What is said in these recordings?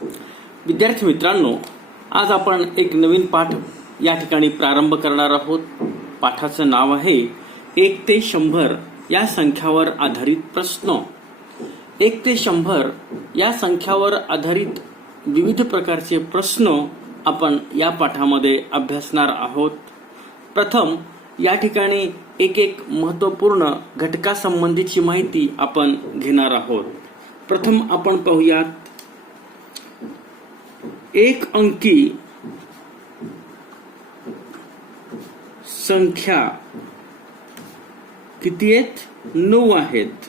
विद्यार्थी मित्रांनो, आज आपण एक नवीन पाठ या ठिकाणी प्रारंभ करणार आहोत. पाठाचं नाव आहे 1 ते 100 या संख्यावर आधारित प्रश्न. 1 ते 100 या संख्यावर आधारित विविध प्रकारचे प्रश्न आपण या पाठामध्ये अभ्यासणार आहोत. प्रथम या ठिकाणी एक महत्त्वपूर्ण घटकासंबंधीची माहिती आपण घेणार आहोत. प्रथम आपण पाहूयात, एक अंकी संख्या किती आहेत? 9 आहेत.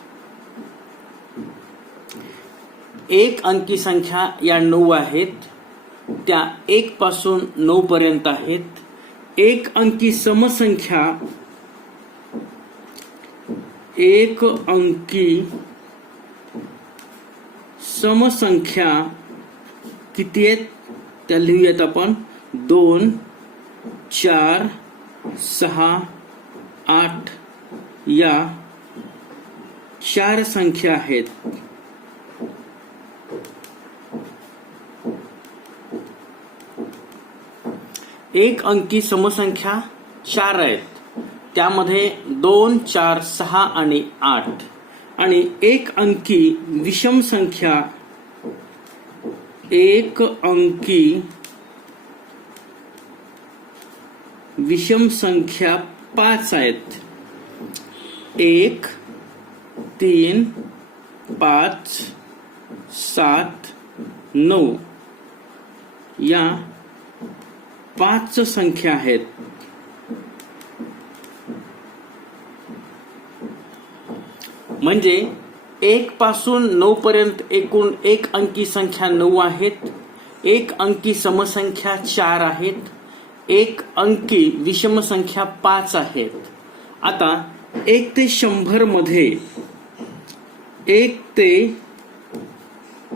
एक अंकी संख्या या 9 आहेत. त्या 1 पासून 9 पर्यंत आहेत. एक अंकी समसंख्या, एक अंकी समसंख्या किती आहेत? त्या लिहूयात आपण. 2, 4, 6, 8 या 4 संख्या आहेत. एक अंकी समसंख्या 4 आहेत. त्यामध्ये 2, 4, 6 आणि 8. आणि एक अंकी विषम संख्या, एक अंकी विषम संख्या 5 आहेत. 1, 3, 5, 7, 9 या 5 संख्या आहेत. म्हणजे 1 पासून 9 पर्यंत एकूण एक अंकी संख्या 9 आहेत. एक अंकी समसंख्या 4 आहेत. एक अंकी विषम संख्या 5 आहेत. आता 1 ते 100 मध्ये 1 ते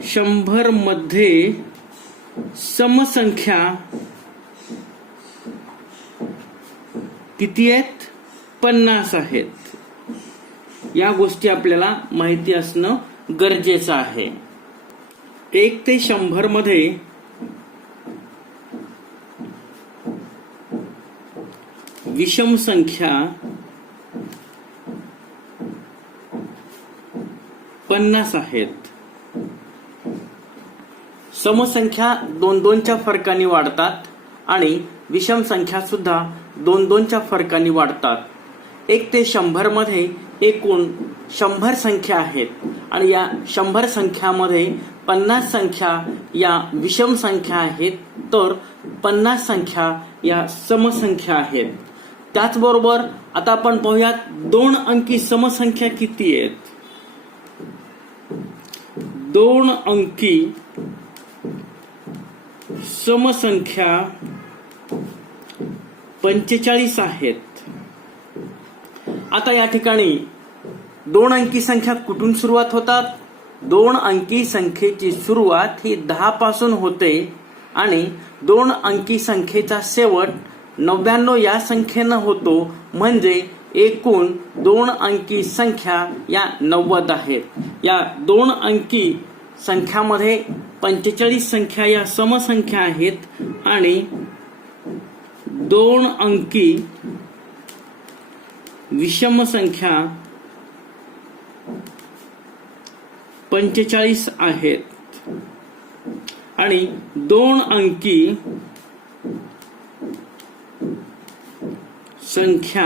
100 मध्ये समसंख्या किती आहेत? 50 आहेत. या गोष्टी आपल्याला माहिती असणं गरजेचं आहे. 1 ते 100 मध्ये विषम संख्या 50 आहेत. समसंख्या 2-2च्या फरकाने वाढतात आणि विषम संख्या सुद्धा 2-2च्या फरकाने वाढतात. 1 ते 100 मध्ये एकूण 100 संख्या आहेत आणि या 100 संख्यामध्ये 50 संख्या या विषम संख्या आहेत, तर 50 संख्या या समसंख्या आहेत. त्याचबरोबर आता आपण पाहूयात 2 अंकी समसंख्या किती आहेत. 2 अंकी समसंख्या 45 आहेत. आता या ठिकाणी 2 अंकी संख्या कुठून सुरुवात होतात? 2 अंकी संख्येची सुरुवात ही 10 पासून होते आणि 2 अंकी संख्येचा शेवट 99 या संख्येनं होतो. म्हणजे एकूण 2 अंकी संख्या या 90 आहेत. या 2 अंकी संख्यामध्ये 45 संख्या या समसंख्या आहेत आणि 2 अंकी विषम संख्या 45 आहेत आणि 2 अंकी संख्या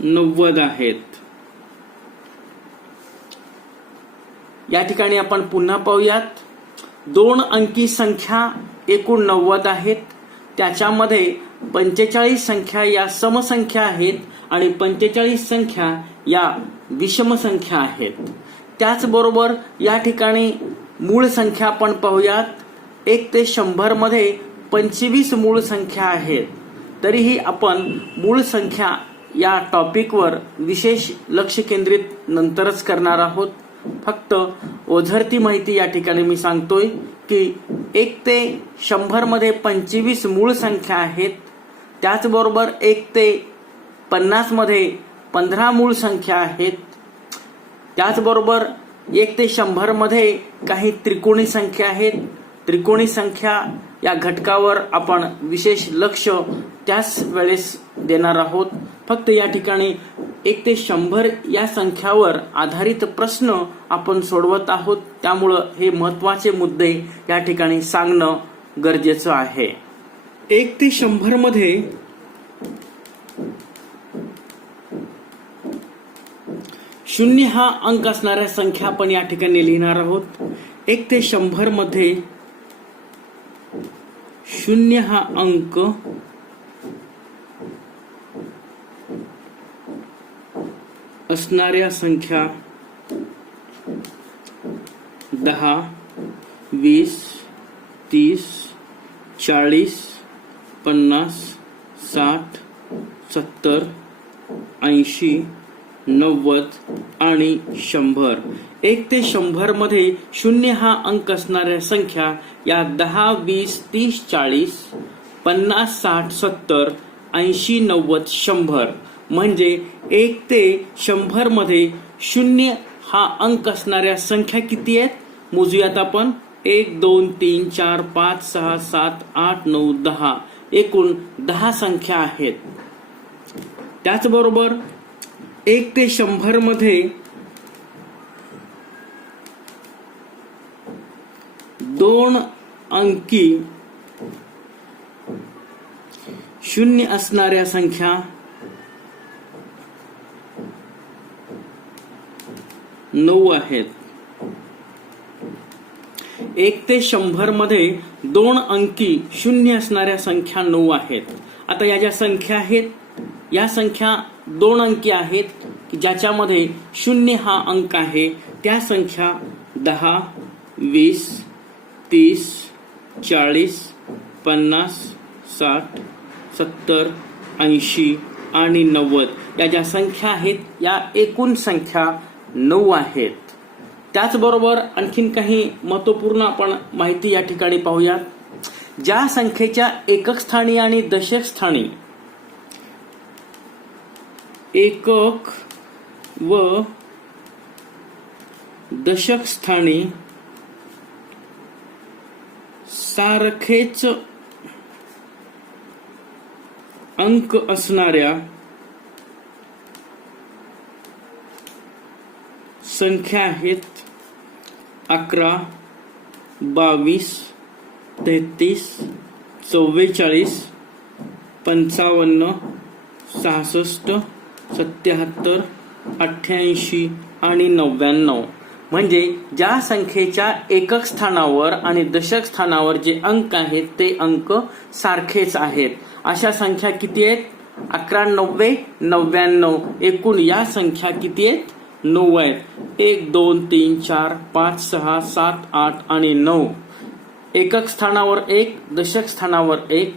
90 आहेत. या ठिकाणी आपण पुन्हा पाहूयात. 2 अंकी संख्या एकूण 90 आहेत. त्याच्यामध्ये 45 संख्या या समसंख्या आहेत आणि 45 संख्या या विषम संख्या आहेत. त्याचबरोबर या ठिकाणी मूळ संख्या आपण पाहूयात. 1 ते 100 मध्ये 25 मूळ संख्या आहेत. तरीही आपण मूळ संख्या या टॉपिकवर विशेष लक्ष केंद्रित नंतरच करणार आहोत. फक्त ओझरती माहिती या ठिकाणी मी सांगतोय की 1 ते 100 मध्ये 25 मूळ संख्या आहेत. त्याचबरोबर 1 ते 50 मध्ये 15 मूळ संख्या आहेत. त्याचबरोबर 1 ते 100 मध्ये काही त्रिकोणी संख्या आहेत. त्रिकोणी संख्या या घटकावर आपण विशेष लक्ष त्याच वेळेस देणार आहोत. फक्त या ठिकाणी 1 ते 100 या संख्यावर आधारित प्रश्न आपण सोडवत आहोत. त्यामुळं हे महत्वाचे मुद्दे या ठिकाणी सांगणं गरजेचं आहे. 1 ते 100 मध्ये 0 हा अंक असणाऱ्या संख्या आपण या ठिकाणी लिहिणार आहोत. 1 ते 100 मध्ये 0 हा अंक असणाऱ्या संख्या 10, 20, 30, 40, 50, 60, 70, 80, 90 आणि 100. 1 ते 100 मध्ये 0 हा अंक असणाऱ्या संख्या या 10, 20, 30, 40, 50, 60, 70, 80, 90, 100. म्हणजे 1 ते 100 मध्ये 0 हा अंक असणाऱ्या संख्या किती आहेत मोजूयात आपण. 1, 2, 3, 4, 5, 6, 7, 8, 9, 10. एकूण 10 संख्या आहेत. त्याचबरोबर 1 ते 100 मध्ये 2 अंकी 0 असणाऱ्या संख्या 9 आहेत. 1 ते 100 मध्ये 2 अंकी 0 असणाऱ्या संख्या 9 आहेत. आता या ज्या संख्या आहेत या संख्या 2 अंकी आहेत ज्याच्यामध्ये 0 हा अंक आहे. त्या संख्या 10, 20, 30, 40, 50, 60, 70, 80 आणि 90 या ज्या संख्या आहेत या एकूण संख्या 9 आहेत. त्याचबरोबर आणखीन काही महत्वपूर्ण आपण माहिती या ठिकाणी पाहूयात. ज्या संख्येच्या एकक स्थानी आणि दशक स्थानी एकक व दशक स्थानी सारखेच अंक असणाऱ्या संख्या आहेत 11, 22, 33, 44, 55, 66, 77, 88 आणि 99. म्हणजे ज्या संख्येच्या एकक स्थानावर आणि दशक स्थानावर जे अंक आहेत ते अंक सारखेच आहेत. अशा संख्या किती आहेत? 11, 90, 99. एकूण या संख्या किती आहेत? 9 आहेत. 1, 2, 3, 4, 5, 6, 7, 8 आणि 9. एकक स्थानावर 1, दशक स्थानावर 1,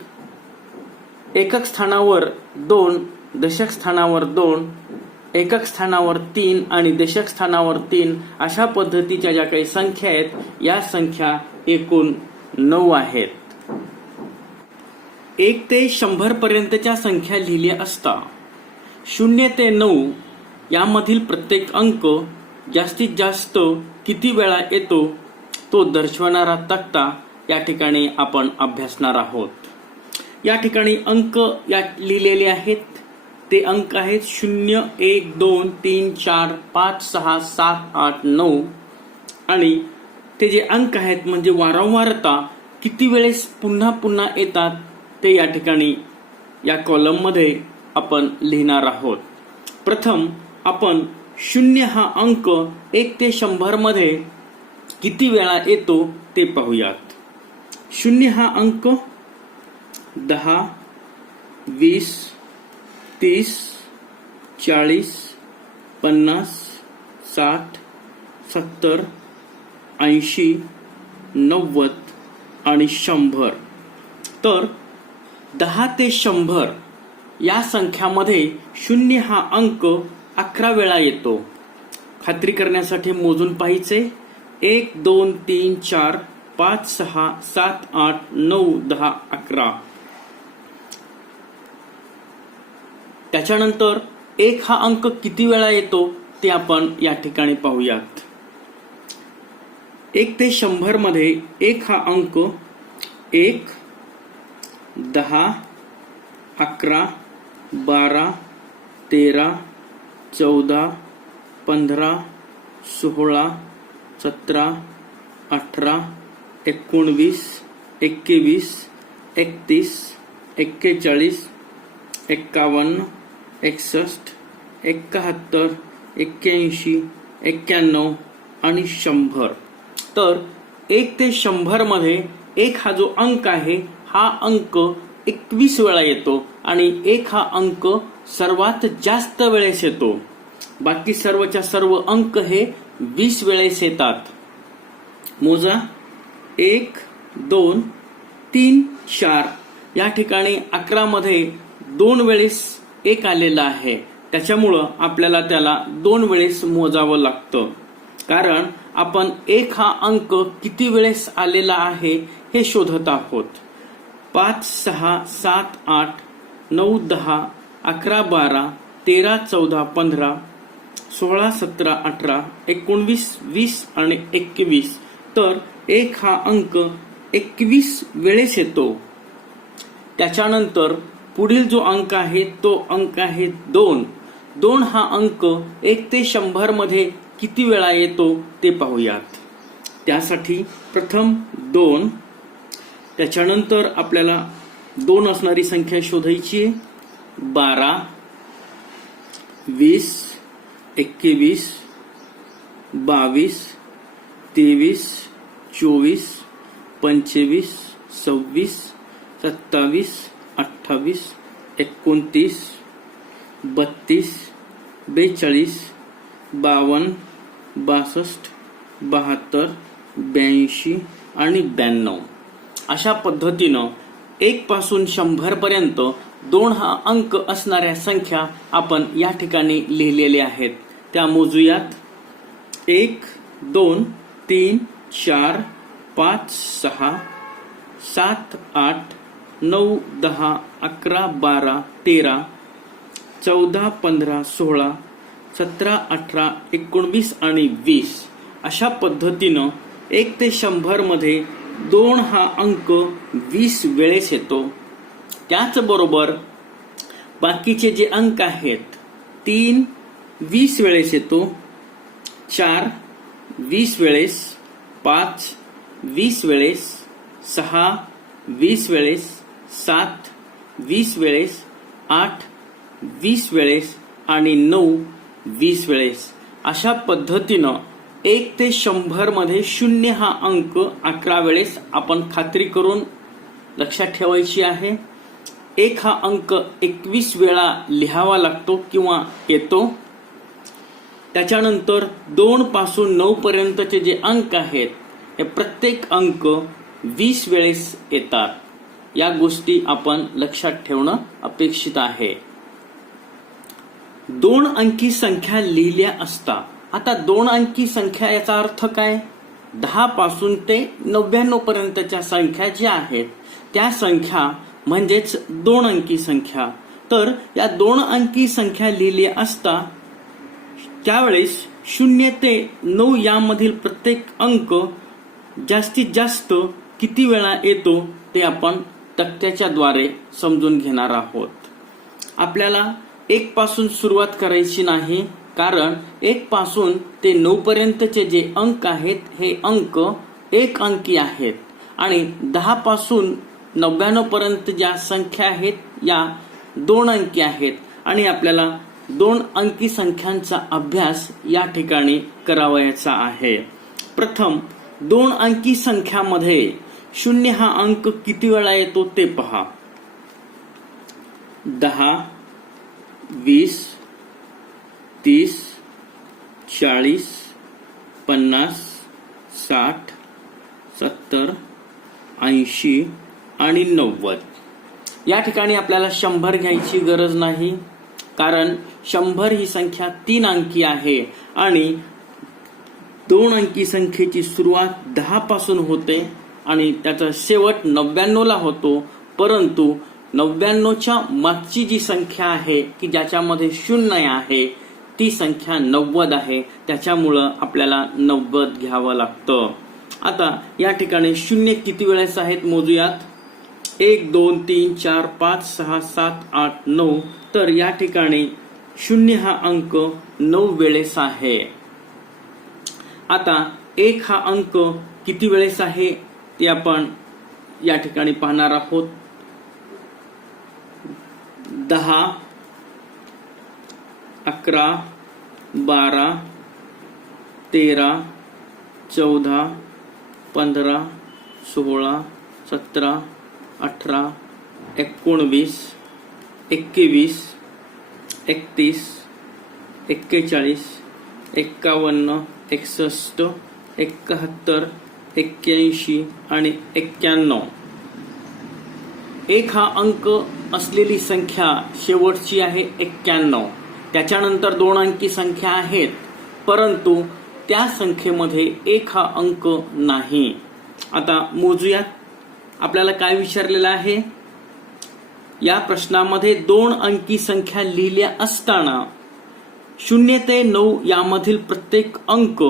एकक स्थानावर 2, दशक स्थानावर 2, एकक स्थानावर 3 आणि दशक स्थानावर 3. अशा पद्धतीच्या ज्या काही संख्या आहेत या संख्या एकूण 9 आहेत. 1 ते 100 पर्यंतच्या संख्या लिहिल्या असता 0 ते 9 यामधील प्रत्येक अंक जास्तीत जास्त किती वेळा येतो तो दर्शवणारा तक्ता या ठिकाणी आपण अभ्यासणार आहोत. या ठिकाणी अंक या लिहिलेले आहेत. ते अंक आहेत 0, 1, 2, 3, 4, 5, 6, 7, 8, 9 आणि ते जे अंक आहेत म्हणजे वारंवारता किती वेळेस पुन्हा पुन्हा येतात ते या ठिकाणी या कॉलम मध्ये आपण लिहिणार आहोत. प्रथम आपण 0 हा अंक 1 ते 100 मध्ये किती वेळा येतो ते पाहूयात. 0 हा अंक 10, 20, 30, 40, 50, 60, 70, 80, 90 आणि 100. तर 10 ते 100 या संख्यामध्ये 0 हा अंक 11 वेळा येतो. खात्री करण्यासाठी मोजून पाहिजे. 1, 2, 3, 4, 5, 6, 7, 8, 9, 10, 11. त्याच्यानंतर 1 हा अंक किती वेळा येतो ते आपण या ठिकाणी पाहूयात. 1 ते 100 मध्ये 1 हा अंक 1, 10, 11, 12, 13, 14, 15, 16, 17, 18, 19, 21, 31, 41, 51, 61, 71, 81, 91 आणि 100. तर 1 ते 100 मध्ये 1 हा जो अंक आहे हा अंक 21 वेळा येतो आणि 1 हा अंक सर्वात जास्त वेळेस येतो. बाकी सर्वच्या सर्व अंक हे 20 वेळेस येतात. मोजा 1, 2, 3, 4. या ठिकाणी 11 मध्ये 2 वेळेस 1 आलेला आहे, त्याच्यामुळं आपल्याला त्याला 2 वेळेस मोजावं लागतं. कारण आपण 1 हा अंक किती वेळेस आलेला आहे हे शोधत आहोत. 5, 6, 7, 8, 9, 10, 11, 12, 13, 14, 15, 16, 17, 18, 19, 20 आणि 21. तर 1 हा अंक 21 वेळेस येतो. त्याच्यानंतर पुढील जो अंक आहे तो अंक आहे 2. 2 हा अंक 1 ते 100 मध्ये किती वेळा येतो ते पाहूयात. त्यासाठी प्रथम 2, त्याच्यानंतर आपल्याला 2 असणारी संख्या शोधायची आहे. 12, 20, 21, 22, 23, 24, 25, 26, 27, 28, 29, 32, 42, 52, 62, 72, 82 आणि 92. अशा पद्धतीनं 1 पासून 100 पर्यंत 2 हा अंक असणाऱ्या संख्या आपण या ठिकाणी लिहिलेल्या आहेत. त्या मोजूयात. 1, 2, 3, 4, 5, 6, 7, 8, 9, 10, 11, 12, 13, 14, 15, 16, 17, 18, 19 आणि 20. अशा पद्धतीनं 1 ते 100 मध्ये 2 हा अंक 20 वेळेस येतो. त्याचबरोबर बाकीचे जे अंक आहेत 3 20 वेळेस येतो, 4 20 वेळेस, 5 20 वेळेस, 6 20 वेळेस, 7 20 वेळेस, 8 20 वेळेस आणि 9 20 वेळेस. अशा पद्धतीनं 1 ते 100 मध्ये 0 हा अंक 11 वेळेस आपण खात्री करून लक्षात ठेवायची आहे. 1 हा अंक 21 वेळा लिहावा लागतो किंवा येतो. त्याच्यानंतर 2 पासून 9 पर्यंतचे जे अंक आहेत हे प्रत्येक अंक 20 वेळेस येतात. या गोष्टी आपण लक्षात ठेवणं अपेक्षित आहे. 2 अंकी संख्या लिहिल्या असता. आता 2 अंकी संख्या याचा अर्थ काय? 10 पासून ते 99 पर्यंतच्या संख्या ज्या आहेत त्या संख्या म्हणजेच 2 अंकी संख्या. तर या 2 अंकी संख्या लिहिल्या असता त्यावेळेस 0 ते 9 यामधील प्रत्येक अंक जास्तीत जास्त किती वेळा येतो ते आपण तक्त्याच्या द्वारे समजून घेणार आहोत. आपल्याला 1 पासून सुरुवात करायची नाही, कारण 1 पासून ते 9 पर्यंतचे जे अंक आहेत हे अंक 1 अंकी आहेत आणि 10 पासून 99 पर्यंत ज्या संख्या आहेत या 2 अंकी आहेत आणि आपल्याला 2 अंकी संख्यांचा अभ्यास या ठिकाणी करावयाचा आहे. प्रथम 2 अंकी संख्यामध्ये 0 हा अंक किती वेळा येतो ते पहा. 10, 20, 30, 40, 50, 60, 70, 80 आणि 90. या ठिकाणी आपल्याला 100 घ्यायची गरज नाही, कारण 100 ही संख्या 3 अंकी आहे आणि 2 अंकी संख्येची सुरुवात 10 पासून होते आणि त्याचा शेवट 99 ला होतो. परंतु 99च्या मागची जी संख्या आहे की ज्याच्यामध्ये 0 आहे ती संख्या 90 आहे. त्याच्यामुळं आपल्याला 90 घ्यावं लागतं. आता या ठिकाणी शून्य किती वेळेस आहेत मोजूयात. 1 2 3 4 5 6 7 8 9. तर या ठिकाणी शून्य हा अंक 9 वेळेस आहे. आता 1 हा अंक किती वेळेस आहे ते आपण या ठिकाणी पाहणार आहोत. 10 11 12 13 14 15 16 17 18 19 21 31 41 51 61 71 81 आणि 91. 1 हा अंक असलेली संख्या शेवटची आहे 91. त्याच्यानंतर 2 अंकी संख्या आहेत, परंतु त्या संख्येमध्ये 1 हा अंक नाही. आता मोजूयात. आपल्याला काय विचारलेलं आहे. या प्रश्नामध्ये 2 अंकी संख्या लिहिल्या असताना 0 ते 9 यामधील प्रत्येक अंक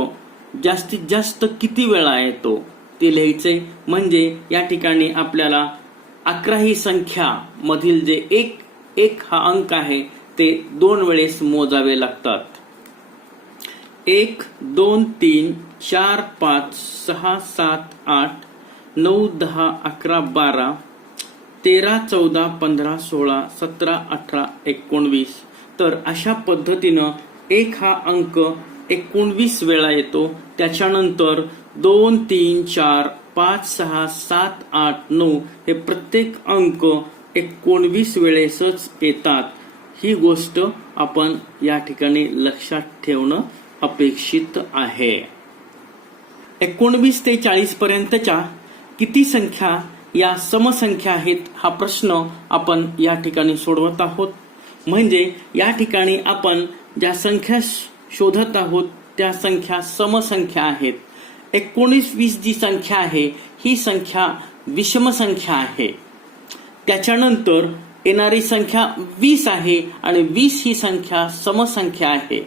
जास्तीत जास्त किती वेळा येतो ते लिहायचे. म्हणजे या ठिकाणी आपल्याला 11 ही संख्या मधील जे एक हा अंक आहे ते 2 वेळेस मोजावे लागतात. 1 2 3 4 5 6 7 8 9 10 11 12 13 14 15 16 17 18 19. तर अशा पद्धतीनं 1 हा अंक 19 वेळा येतो. त्याच्यानंतर 2 3 4 5 6 7 8 9 हे प्रत्येक अंक 19 वेळेसच येतात. ही गोष्ट आपण या ठिकाणी लक्षात ठेवणं अपेक्षित आहे. 19 ते 40 पर्यंतच्या किती संख्या या समसंख्या आहेत हा प्रश्न आपण या ठिकाणी सोडवत आहोत. म्हणजे या ठिकाणी आपण ज्या संख्या शोधत आहोत त्या संख्या समसंख्या आहेत. 19-20 जी संख्या आहे ही संख्या विषम संख्या आहे. त्याच्यानंतर येणारी संख्या 20 आहे आणि 20 ही संख्या समसंख्या आहे.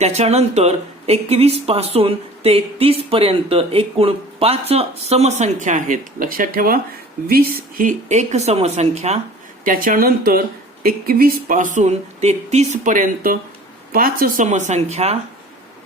त्याच्यानंतर 21 पासून ते 30 पर्यंत एकूण 5 समसंख्या आहेत. लक्षात ठेवा, 20 ही एक समसंख्या. त्याच्यानंतर 21 पासून ते 30 पर्यंत 5 समसंख्या.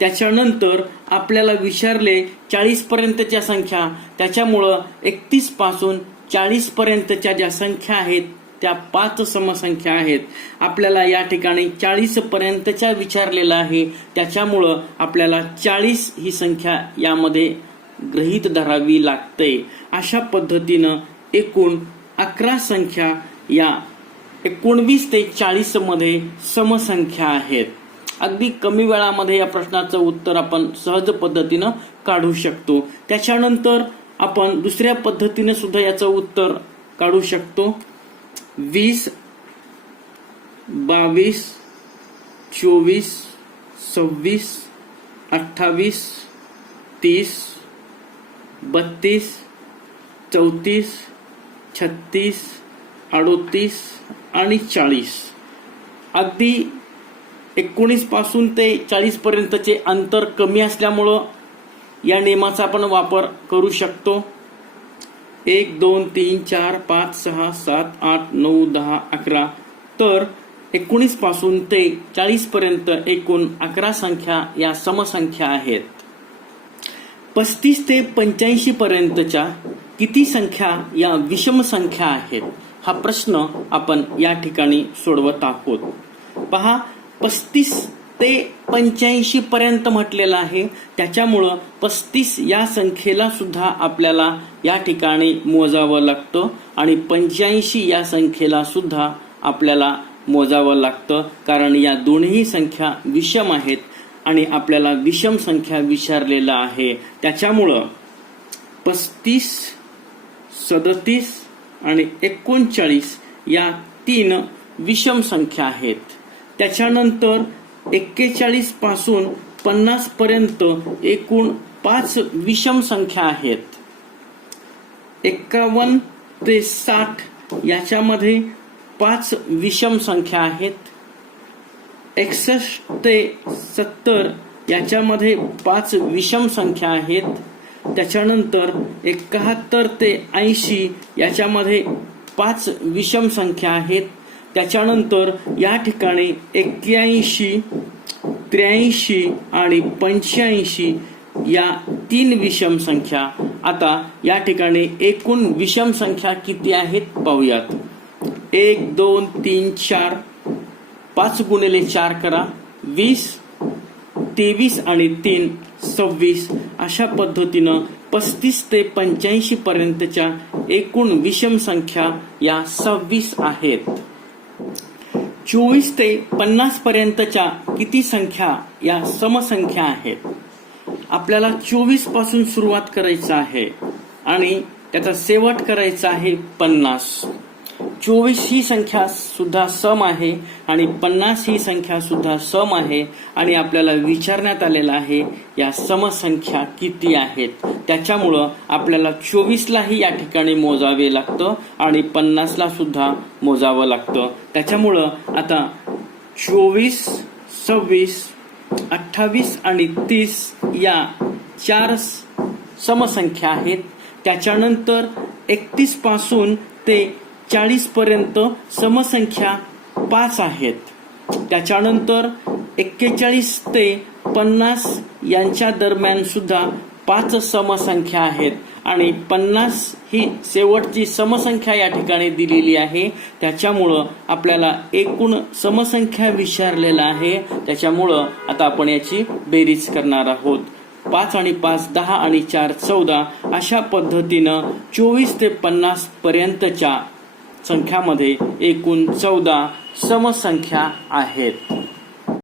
त्याच्यानंतर आपल्याला विचारले 40 पर्यंतच्या संख्या, त्याच्यामुळं 31 पासून 40 पर्यंतच्या ज्या संख्या आहेत त्या 5 समसंख्या आहेत. आपल्याला या ठिकाणी 40 पर्यंतच्या विचारलेलं आहे, त्याच्यामुळं आपल्याला 40 ही संख्या यामध्ये गृहीत धरावी लागते. अशा पद्धतीनं एकूण 11 संख्या या 19 ते 40 मध्ये समसंख्या आहेत. अगदी कमी वेळामध्ये या प्रश्नाचं उत्तर आपण सहज पद्धतीनं काढू शकतो. त्याच्यानंतर आपण दुसऱ्या पद्धतीने सुद्धा याचं उत्तर काढू शकतो. 20 22 24 26 28 30 32 34 36 38 आणि 40. अगदी 19 पासून ते 40 पर्यंतचे अंतर कमी असल्यामुळं या नियमाचा आपण वापर करू शकतो. 1 2 3 4 5 6 7 8 9 10 11. तर 19 पासून ते 40 पर्यंत एकूण 11 संख्या या समसंख्या आहेत. 35 ते 85 पर्यंतच्या किती संख्या या विषम संख्या आहेत हा प्रश्न आपण या ठिकाणी सोडवत आहोत. पहा, 35 ते 85 पर्यंत म्हटलेलं आहे, त्याच्यामुळं 35 या संख्येला सुद्धा आपल्याला या ठिकाणी मोजावं लागतं आणि 85 या संख्येला सुद्धा आपल्याला मोजावं लागतं, कारण या दोन्ही संख्या विषम आहेत आणि आपल्याला विषम संख्या विचारलेला आहे. त्याच्यामुळं 35 37 आणि 39 या 3 विषम संख्या आहेत. त्याच्यानंतर 41 पासून 50 पर्यंत एकूण 5 विषम संख्या आहेत. 51 ते 60 याच्यामध्ये 5 विषम संख्या आहेत. 61 ते 70 याच्यामध्ये 5 विषम संख्या आहेत. त्याच्यानंतर 71 ते 80 याच्यामध्ये 5 विषम संख्या आहेत. त्याच्यानंतर या ठिकाणी 81, 83 आणि 85 या 3 विषम संख्या. आता या ठिकाणी एकूण विषम संख्या किती आहेत पाहूयात. 1 2 3 4 5 गुणिले 4 करा 20, 23 आणि 3 26. अशा पद्धतीनं 35 ते 85 पर्यंतच्या एकूण विषम संख्या या 26 आहेत. 24 ते 50 पर्यंतच्या किती संख्या या समसंख्या आहेत. आपल्याला 24 पासून सुरुवात करायचं आहे आणि त्याचा शेवट करायचा आहे 50. 24 ही संख्या सुद्धा सम आहे आणि 50 ही संख्या सुद्धा सम आहे. आणि आपल्याला विचारण्यात आलेलं आहे या समसंख्या किती आहेत. त्याच्यामुळं आपल्याला 24लाही या ठिकाणी मोजावे लागतं आणि 50ला सुद्धा मोजावं लागतं. त्याच्यामुळं आता 24, 26, 28 आणि 30 या 4 समसंख्या आहेत. त्याच्यानंतर 31 पासून ते 40 पर्यंत समसंख्या 5 आहेत. त्याच्यानंतर 41 ते 50 यांच्या दरम्यान सुद्धा 5 समसंख्या आहेत आणि 50 ही शेवटची समसंख्या या ठिकाणी दिलेली आहे. त्याच्यामुळं आपल्याला एकूण समसंख्या विचारलेला आहे. त्याच्यामुळं आता आपण याची बेरीज करणार आहोत. 5 आणि 5 10 आणि 4 14. अशा पद्धतीनं 24 ते 50 पर्यंतच्या संख्यामध्ये एकूण 14 समसंख्या आहेत.